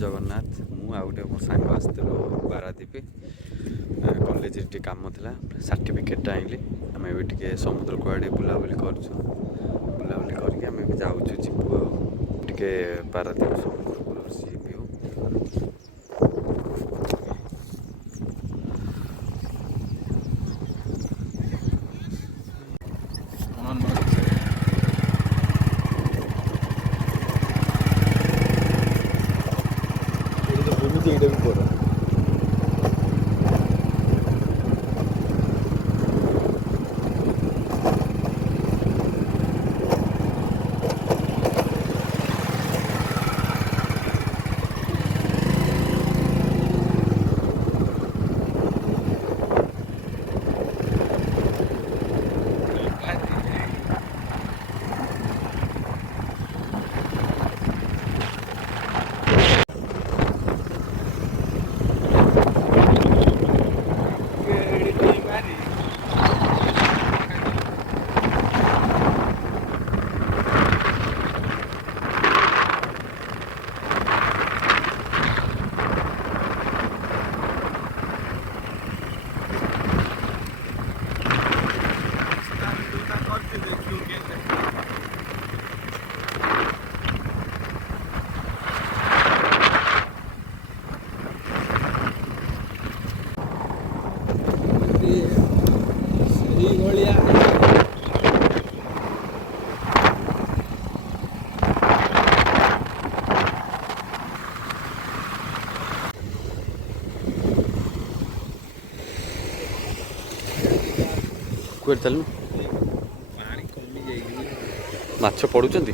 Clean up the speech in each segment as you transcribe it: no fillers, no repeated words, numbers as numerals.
जगन्नाथ मु आ गए मोर सांग आसलु पारादीप कॉलेज टी काम था सर्टिफिकेट आइली आम टे समुद्र कूड़े बुलाबुली बुलाबुली करके जाऊँ जीवु टे पारादीप समुद्र कूल सी व्यू कुआडे चलू माछ पड़ुचंती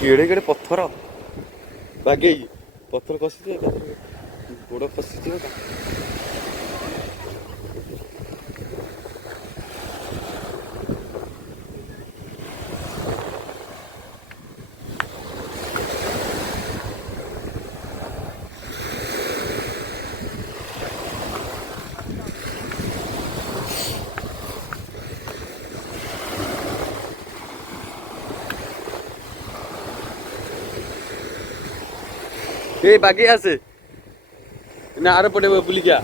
केड़े केड़े पत्थर बागे पत्थर खसी गोड़ खसी ए बागे आसे ना आर पटे बुली क्या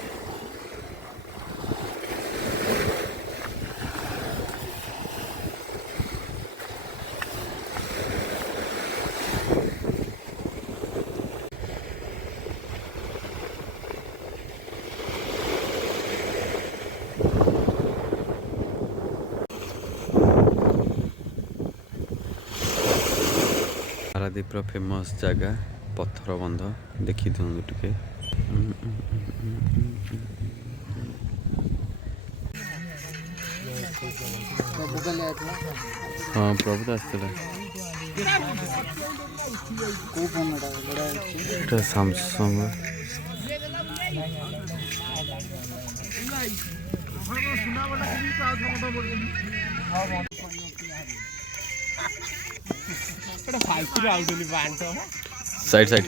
पारादीप फेमस जगह पत्थर बंध देखी दिखाँ टे हाँ प्रभु तो आसला सैमसंग साइड साइड